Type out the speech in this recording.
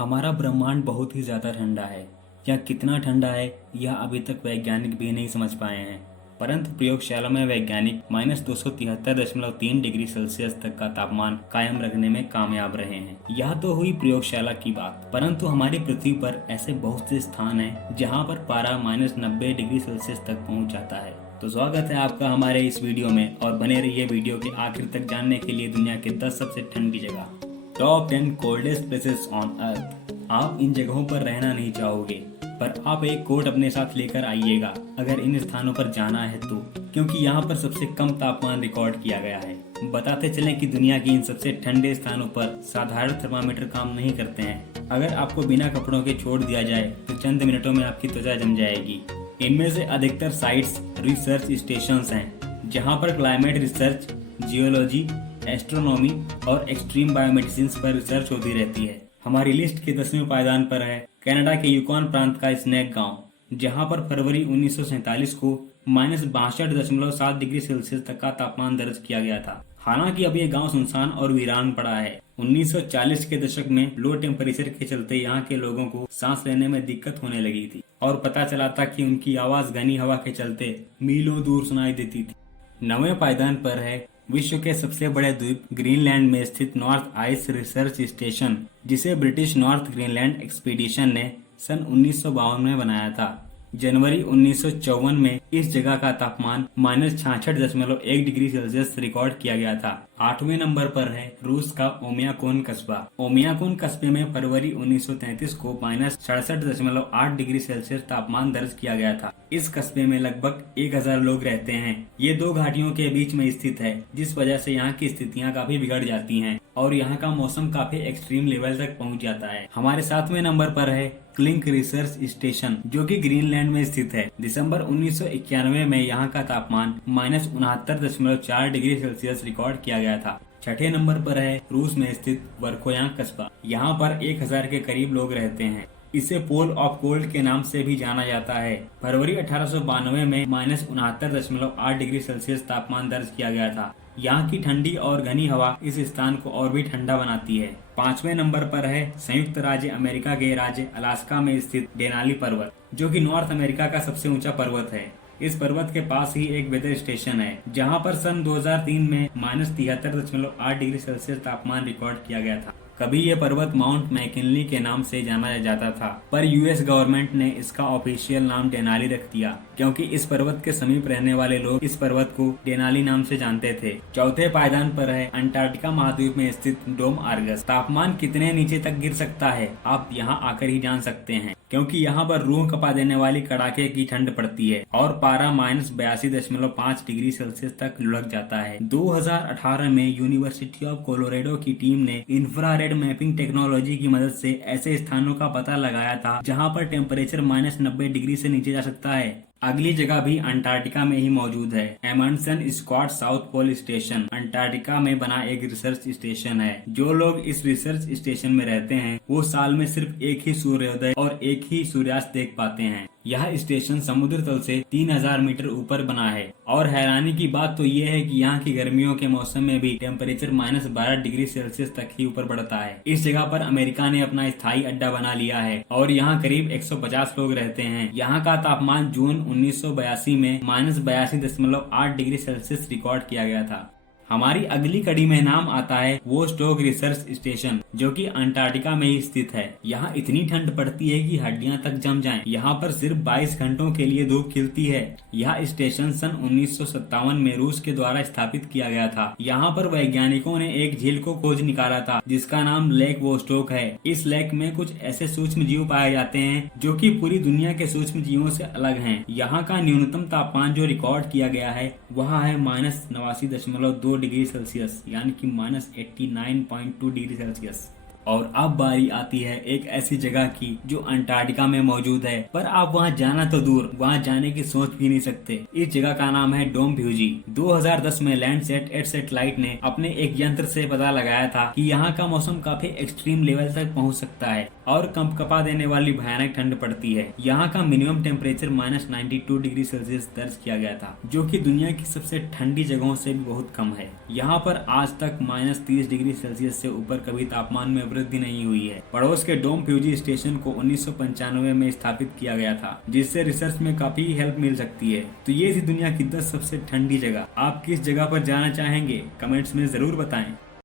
हमारा ब्रह्मांड बहुत ही ज्यादा ठंडा है। यह कितना ठंडा है यह अभी तक वैज्ञानिक भी नहीं समझ पाए हैं। परंतु प्रयोगशाला में वैज्ञानिक -273.3 डिग्री सेल्सियस तक का तापमान कायम रखने में कामयाब रहे हैं। यह तो हुई प्रयोगशाला की बात, परंतु हमारी पृथ्वी पर ऐसे बहुत से स्थान हैं जहां पर पारा -90 डिग्री सेल्सियस तक पहुंच जाता है। तो स्वागत है आपका हमारे इस वीडियो में और बने रहिए वीडियो के आखिर तक जानने के लिए दुनिया के 10 सबसे ठंडी जगह। Top 10 coldest places on earth. आप इन जगहों पर रहना नहीं चाहोगे, पर आप एक कोट अपने साथ लेकर आइएगा अगर इन स्थानों पर जाना है तो, क्योंकि यहाँ पर सबसे कम तापमान रिकॉर्ड किया गया है। बताते चलें कि दुनिया की इन सबसे ठंडे स्थानों पर साधारण थर्मामीटर काम नहीं करते हैं। अगर आपको बिना कपड़ों के छोड़ दिया जाए तो चंद मिनटों में आपकी त्वचा जम जाएगी। इनमें से अधिकतर साइट्स रिसर्च स्टेशंस हैं, जहाँ पर क्लाइमेट रिसर्च, जियोलॉजी, एस्ट्रोनॉमी और एक्सट्रीम बायोमेडिसिन पर रिसर्च होती रहती है। हमारी लिस्ट के 10वें पायदान पर है कनाडा के यूकॉन प्रांत का स्नैक गांव, जहां पर फरवरी 1947 को -62.7 डिग्री सेल्सियस तक का तापमान दर्ज किया गया था। हालांकि अब यह गांव सुनसान और वीरान पड़ा है। 1940 के दशक में लो टेम्परेचर के चलते यहाँ के लोगों को सांस लेने में दिक्कत होने लगी थी और पता चला था कि उनकी आवाज घनी हवा के चलते मीलों दूर सुनाई देती थी। 9वें पायदान पर है विश्व के सबसे बड़े द्वीप ग्रीनलैंड में स्थित नॉर्थ आइस रिसर्च स्टेशन, जिसे ब्रिटिश नॉर्थ ग्रीनलैंड एक्सपीडिशन ने सन 1952 में बनाया था। जनवरी 1954 में इस जगह का तापमान -66.1 डिग्री सेल्सियस रिकॉर्ड किया गया था। 8वें नंबर पर है रूस का ओमियाकोन कस्बा। ओमियाकोन कस्बे में फरवरी 1933 को -67.8 डिग्री सेल्सियस तापमान दर्ज किया गया था। इस कस्बे में लगभग 1000 लोग रहते हैं। ये दो घाटियों के बीच में स्थित है, जिस वजह से यहाँ की स्थितियाँ काफी बिगड़ जाती हैं और यहाँ का मौसम काफी एक्सट्रीम लेवल तक पहुँच जाता है। हमारे 7वें नंबर पर है क्लिंक रिसर्च स्टेशन, जो कि ग्रीनलैंड में स्थित है। दिसंबर 1991 में यहाँ का तापमान -69.4 डिग्री सेल्सियस रिकॉर्ड किया गया था। 6ठे नंबर पर है रूस में स्थित वर्खोयांग कस्बा। यहाँ पर 1000 के करीब लोग रहते हैं। इसे पोल ऑफ कोल्ड के नाम से भी जाना जाता है। फरवरी 1892 में -69.8 डिग्री सेल्सियस तापमान दर्ज किया गया था। यहाँ की ठंडी और घनी हवा इस स्थान को और भी ठंडा बनाती है। 5वें नंबर पर है संयुक्त राज्य अमेरिका के राज्य अलास्का में स्थित डेनाली पर्वत, जो कि नॉर्थ अमेरिका का सबसे ऊंचा पर्वत है। इस पर्वत के पास ही एक वेदर स्टेशन है, जहाँ पर सन 2003 में -73.8 डिग्री सेल्सियस तापमान रिकॉर्ड किया गया था। कभी ये पर्वत माउंट मैकिनली के नाम से जाना जाता था, पर यूएस गवर्नमेंट ने इसका ऑफिशियल नाम डेनाली रख दिया, क्योंकि इस पर्वत के समीप रहने वाले लोग इस पर्वत को डेनाली नाम से जानते थे। 4थे पायदान पर है अंटार्कटिका महाद्वीप में स्थित डोम आर्गस। तापमान कितने नीचे तक गिर सकता है आप यहाँ आकर ही जान सकते हैं, क्योंकि यहाँ पर रूह कपा देने वाली कड़ाके की ठंड पड़ती है और पारा -82.5 डिग्री सेल्सियस तक लुढ़क जाता है। 2018 में यूनिवर्सिटी ऑफ कोलोराडो की टीम ने इंफ्रारेड मैपिंग टेक्नोलॉजी की मदद से ऐसे स्थानों का पता लगाया था जहाँ पर टेम्परेचर -90 डिग्री से नीचे जा सकता है। अगली जगह भी अंटार्कटिका में ही मौजूद है। Amundsen Scott South Pole station Antarctica में बना एक रिसर्च स्टेशन है। जो लोग इस रिसर्च स्टेशन में रहते हैं वो साल में सिर्फ एक ही सूर्योदय और एक ही सूर्यास्त देख पाते हैं। यह स्टेशन समुद्र तल से 3000 मीटर ऊपर बना है और हैरानी की बात तो ये है कि यहाँ की गर्मियों के मौसम में भी टेम्परेचर -12 डिग्री सेल्सियस तक ही ऊपर बढ़ता है। इस जगह पर अमेरिका ने अपना स्थायी अड्डा बना लिया है और यहाँ करीब 150 लोग रहते हैं। यहाँ का तापमान जून 1982 में -82.8 डिग्री सेल्सियस रिकॉर्ड किया गया था। हमारी अगली कड़ी में नाम आता है वोस्टोक रिसर्च स्टेशन, जो कि अंटार्कटिका में ही स्थित है। यहाँ इतनी ठंड पड़ती है कि हड्डियां तक जम जाएं। यहाँ पर सिर्फ 22 घंटों के लिए धूप खिलती है। यह स्टेशन सन 1957 में रूस के द्वारा स्थापित किया गया था। यहाँ पर वैज्ञानिकों ने एक झील को खोज निकाला था जिसका नाम लेक वोस्टोक है। इस लेक में कुछ ऐसे सूक्ष्म जीव पाए जाते हैं जो कि पूरी दुनिया के सूक्ष्म जीवों से अलग हैं। यहाँ का न्यूनतम तापमान जो रिकॉर्ड किया गया है वह है -89.2 डिग्री सेल्सियस, यानी कि -89.2 डिग्री सेल्सियस। और अब बारी आती है एक ऐसी जगह की जो अंटार्कटिका में मौजूद है, पर आप वहां जाना तो दूर, वहां जाने की सोच भी नहीं सकते। इस जगह का नाम है डोम भ्यूजी। 2010 में लैंडसैट सैटेलाइट ने अपने एक यंत्र से पता लगाया था कि यहाँ का मौसम काफी एक्सट्रीम लेवल तक पहुँच सकता है और कंपकपा देने वाली भयानक ठंड पड़ती है। यहाँ का मिनिमम टेम्परेचर -92 डिग्री सेल्सियस दर्ज किया गया था, जो कि दुनिया की सबसे ठंडी जगहों से भी बहुत कम है। यहाँ पर आज तक -30 डिग्री सेल्सियस से ऊपर कभी तापमान में वृद्धि नहीं हुई है। पड़ोस के डोम फ्यूजी स्टेशन को 1995 में स्थापित किया गया था, जिससे रिसर्च में काफी हेल्प मिल सकती है। तो ये थी दुनिया की 10 सबसे ठंडी जगह। आप किस जगह पर जाना चाहेंगे कमेंट्स में जरूर बताएं।